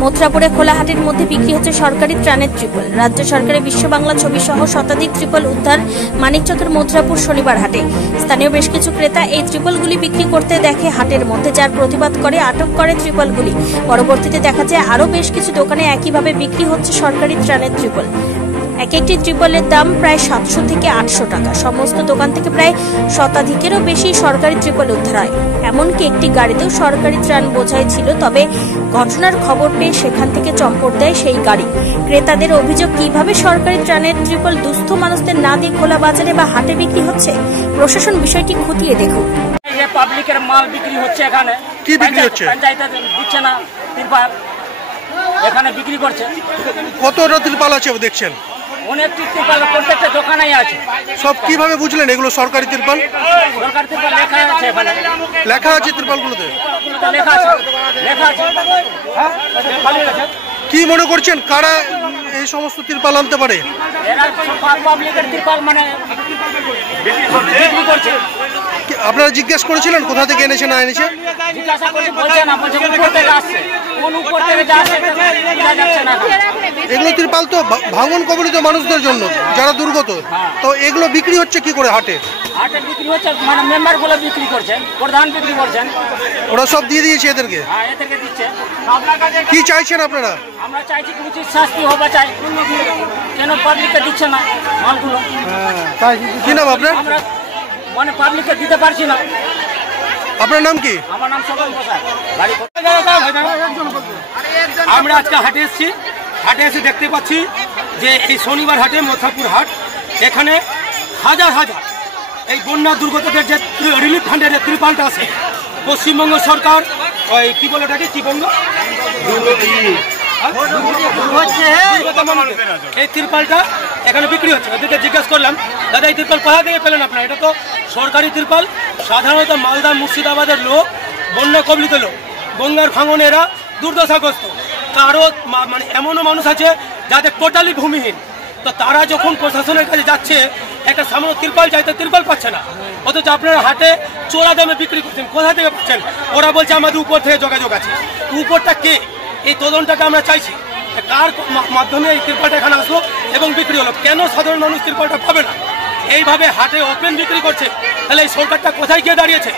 মথুরাপুরে খোলা হাটের মধ্যে বিক্রি হচ্ছে সরকারি ত্রাণের ত্রিপল। রাজ্য সরকারের বিশ্ব বাংলা ছবি সহ শতাধিক ত্রিপল উদ্ধার মানিকচকের মথুরাপুর শনিবার হাটে। স্থানীয় বেশ কিছু ক্রেতা এই ত্রিপলগুলি বিক্রি করতে দেখে হাটের মধ্যে, যার প্রতিবাদ করে আটক করে ত্রিপলগুলি। পরবর্তীতে দেখা যায় আরও বেশ কিছু দোকানে একইভাবে বিক্রি হচ্ছে সরকারি ত্রাণের ত্রিপল। এক একটি ত্রিপলের দাম প্রায় 700 থেকে 800 টাকা। সমস্ত দোকান থেকে প্রায় শতাধিকেরও বেশি সরকারি ত্রিপল উদ্ধার হয়। এমনকি একটি গাড়িতেও সরকারি ত্রাণ বোঝাই ছিল, তবে ঘটনার খবর পেয়ে সেখান থেকে চম্পট দেয় সেই গাড়ি। ক্রেতাদের অভিযোগ, কিভাবে সরকারি ত্রাণের ত্রিপল দুস্থ মানুষদের না দিয়ে খোলা বাজারে বা হাটে বিক্রি হচ্ছে। প্রশাসন বিষয়টি খতিয়ে দেখুক। পাবলিকের মাল বিক্রি হচ্ছে, এখানে কি বিক্রি হচ্ছে? পঞ্চায়েত দিচ্ছে না ত্রিপল, এখানে বিক্রি করছে। কতটা ত্রিপল আছে দেখছেন? অনেকটি ত্রিপল প্রত্যেকটা দোকানেই আছে। সব কিভাবে বুঝলেন এগুলো সরকারি ত্রিপল? সরকারি ত্রিপল লেখা আছে, এখানে লেখা আছে ত্রিপলগুলোতে, লেখা আছে, লেখা আছে। কি মনে করছেন কারা এই সমস্ত ত্রিপল আনতে পারে? এরা পাবলিকের ত্রিপল মানে বিক্রি করছে। আপনারা জিজ্ঞেস করেছিলেন কোথা থেকে এনেছে না এনেছে? জিজ্ঞাসা করছে, বলছে না, বলছে উপর থেকে আসছে। কোন উপর থেকে যাচ্ছে বোঝা যাচ্ছে না। এগুলো ত্রিপল তো ভাঙন কবলিত মানুষদের জন্য, যারা দুর্গত। তো এগুলো বিক্রি হচ্ছে কি করে হাটে? হাটে বিক্রি হচ্ছে মানে মেম্বার গুলো বিক্রি করছেন, প্রধান বিক্রি করছেন। ওরা সব দিয়ে দিয়েছে এদেরকে? হ্যাঁ, এদেরকে দিচ্ছে। কি চাইছেন আপনারা? আমরা চাইছি উচিত শাস্তি হবে চাই। কেন পাবলিককে দিচ্ছে না মালগুলো? কি নাম আপনার? আমরা মানে পাবলিককে দিতে পারছি না। আপনার নাম কি? আমার নাম সকল প্রসাদ। আমরা আজকে হাটে এসেছি। হাটে এসে দেখতে পাচ্ছি যে এই শনিবার হাটে, মথুরাপুর হাট, এখানে হাজার হাজার এই বন্যা দুর্গতদের যে রিলিফ ফান্ডের যে ত্রিপলটা আছে, পশ্চিমবঙ্গ সরকার ওই কি বলে ওটাকে, কি বঙ্গ, এই ত্রিপলটা এখানে বিক্রি হচ্ছে। ওদেরকে জিজ্ঞাসা করলাম, দাদা এই ত্রিপল কোথা থেকে পেলেন আপনারা? এটা তো সরকারি ত্রিপল। সাধারণত মালদা মুর্শিদাবাদের লোক, বন্যা কবলিত লোক, গঙ্গার ভাঙনে এরা দুর্দশাগ্রস্ত। কারো মানে এমনও মানুষ আছে যাদের টোটালি ভূমিহীন। তো তারা যখন প্রশাসনের কাছে যাচ্ছে, একটা সামান্য ত্রিপল চাইতে ত্রিপল পাচ্ছে না, অথচ আপনারা হাটে চোরা দামে বিক্রি করছেন। কোথা থেকে পাচ্ছেন? ওরা বলছে আমাদের উপর থেকে যোগাযোগ আছে। উপরটা কে? এই তদন্তটা আমরা চাইছি। কার মাধ্যমে এই ত্রিপলটা এখানে আসলো এবং বিক্রি হলো? কেন সাধারণ মানুষ ত্রিপলটা পাবে না? এইভাবে হাটে ওপেন বিক্রি করছে। তাহলে এই সরকারটা কোথায় গিয়ে দাঁড়িয়েছে?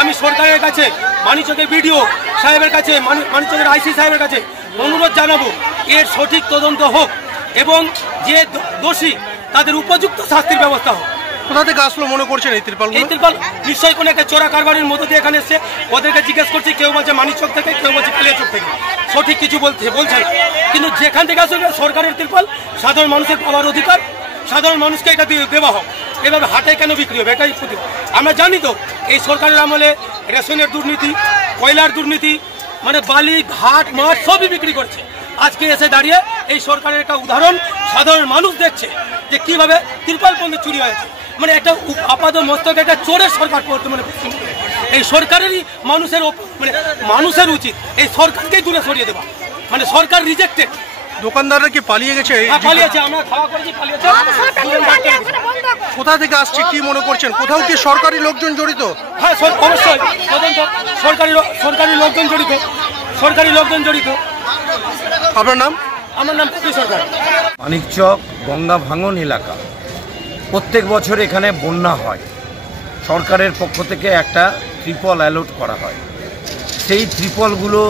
আমি সরকারের কাছে, মানিকচকের বিডিও সাহেবের কাছে, মানিকচকের আইসি সাহেবের কাছে অনুরোধ জানাবো, এর সঠিক তদন্ত হোক এবং যে দোষী তাদের উপযুক্ত শাস্তির ব্যবস্থা হোক। কোথা থেকে আসলো মনে করছেন এই ত্রিপল? এই ত্রিপল নিশ্চয়ই কোনো একটা চোরা কারবারের মধ্যে দিয়ে এখানে এসছে। ওদেরকে জিজ্ঞেস করছি, কেউ বলছে মানিকচক থেকে, কেউ বলছে কালিয়াচক থেকে। সঠিক কিছু বলছে না। কিন্তু যেখান থেকে আসলে সরকারের ত্রিপল, সাধারণ মানুষের পাওয়ার অধিকার, সাধারণ মানুষকে এটা দেওয়া হোক। এভাবে হাটে কেন বিক্রি হবে? এটাই আমরা জানি তো এই সরকারের আমলে রেশনের দুর্নীতি, কয়লার দুর্নীতি, মানে বালি, ঘাট, মাঠ সবই বিক্রি করছে। আজকে এসে দাঁড়িয়ে এই সরকারের একটা উদাহরণ সাধারণ মানুষ দেখছে যে কিভাবে ত্রিপল পর্যন্ত চুরি হয়েছে। মানে একটা আপাত মস্তক একটা চোরের সরকার বর্তমানে। এই সরকারেরই মানুষের উচিত এই সরকারকেই দূরে সরিয়ে দেওয়া। মানে সরকার রিজেক্টেড। দোকানদাররা কি পালিয়ে গেছে? পালিয়েছে, আমরা খাওয়া করেছি, পালিয়েছে। কোথা থেকে আসছে কি মনে করছেন? কোথাও কি সরকারি লোকজন জড়িত? হ্যাঁ, অবশ্যই তদন্ত সরকারি লোকজন জড়িত, সরকারি লোকজন জড়িত। আপনার নাম? আমার নাম কপি সরকার। মানিকচক গঙ্গা ভাঙন এলাকা, প্রত্যেক বছর এখানে বন্যা হয়। সরকারের পক্ষ থেকে একটা ত্রিপল অ্যালট করা হয়। সেই ত্রিপলগুলো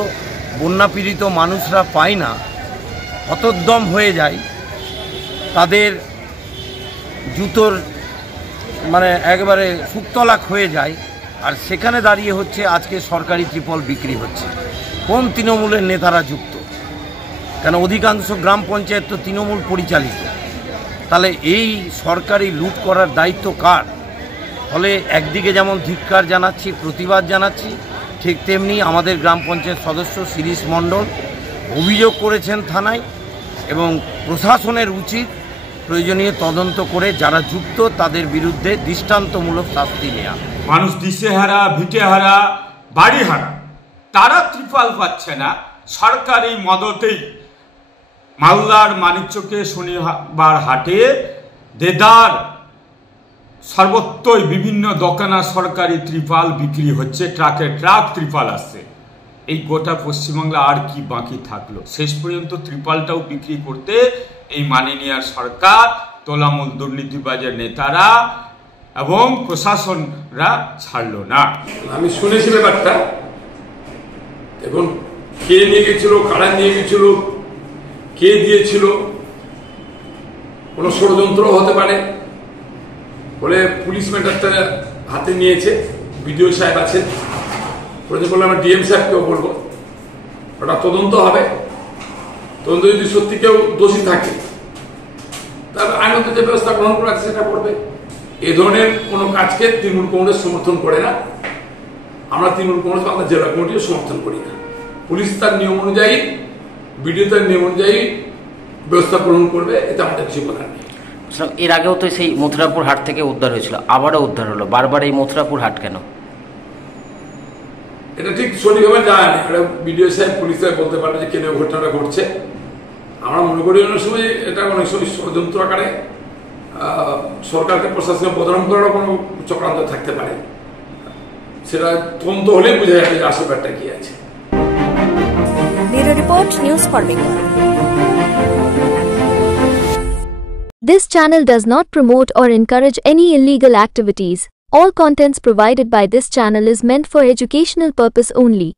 বন্যা পীড়িত মানুষরা পায় না, হতোদ্যম হয়ে যায়। তাদের জুতোর মানে একেবারে সুক্তলাক হয়ে যায়। আর সেখানে দাঁড়িয়ে হচ্ছে আজকে সরকারি ত্রিপল বিক্রি হচ্ছে। কোন তৃণমূলের নেতারা যুক্ত? কেন অধিকাংশ গ্রাম পঞ্চায়েত তো তৃণমূল পরিচালিত। তাহলে এই সরকারি লুট করার দায়িত্ব কার? ফলে একদিকে যেমন ধিক্কার জানাচ্ছি, প্রতিবাদ জানাচ্ছি, ঠিক তেমনি আমাদের গ্রাম পঞ্চায়েত সদস্য শিরিষ মণ্ডল অভিযোগ করেছেন থানায়, এবং প্রশাসনের উচিত প্রয়োজনীয় তদন্ত করে যারা যুক্ত তাদের বিরুদ্ধে দৃষ্টান্তমূলক শাস্তি নেওয়া। মানুষ দিশেহারা, ভিটেহারা, বাড়িহারা, তারা ত্রিপল পাচ্ছে না। সরকারি মদতেই মালদার মানিকচকে শনিবার হাটে দেদার সর্বত্রই বিভিন্ন দোকানা সরকারি ত্রিপল বিক্রি হচ্ছে, ট্রাকে ট্রাক ত্রিপল আসছে। এই গোটা পশ্চিমবাংলা আর কি বাকি থাকলো? শেষ পর্যন্ত ত্রিপলটাও বিক্রি করতে এই মাননীয় সরকার, তোলামূল দুর্নীতিবাজের নেতারা এবং প্রশাসনরা ছাড়লো না। আমি শুনেছি ব্যাপারটা, এখন কে নিয়ে গেছিল, কারা নিয়ে গেছিল, কে দিয়েছিল, কোনো ষড়যন্ত্র হতে পারে বলে পুলিশ ম্যাটারটা হাতে নিয়েছে। বিডিও সাহেব আছেন, প্রয়োজন করলে আমরা ডিএম সাহেবকেও বলবো, ওটা তদন্ত হবে। তদন্ত যদি সত্যি কেউ দোষী থাকে তাহলে আইনত যে ব্যবস্থা গ্রহণ করা আছে সেটা করবে। এ ধরনের কোনো কাজকে তৃণমূল কংগ্রেস সমর্থন করে না। আমরা তৃণমূল কংগ্রেস বাংলা জেলা কমিটিও সমর্থন করি না। পুলিশ তার নিয়ম অনুযায়ী, বিডিও তার নিয়ম অনুযায়ী ব্যবস্থা গ্রহণ করবে, এতে আমাদের কিছু বলার নেই। এর আগেও তো সেই মথুরাপুর হাট থেকে উদ্ধার হয়েছিল, আবারও উদ্ধার হলো। বারবার এই মথুরাপুর হাট কেন? এটা ঠিক সঠিকভাবে জানা নেই। এটা বিডিও সাহেব, পুলিশ সাহেব বলতে পারবে যে কেন ঘটনাটা ঘটছে। আমরা মনে করি অনেক সময় এটা অনেক সময় ষড়যন্ত্র আকারে সরকারকে প্রশাসনে বদনাম করারও কোনো চক্রান্ত থাকতে পারে। সেটা তদন্ত হলেই বোঝা যাবে যে আসল ব্যাপারটা কি আছে। Bureau report, news for Bengal. This channel does not promote or encourage any illegal activities. All contents provided by this channel is meant for educational purpose only.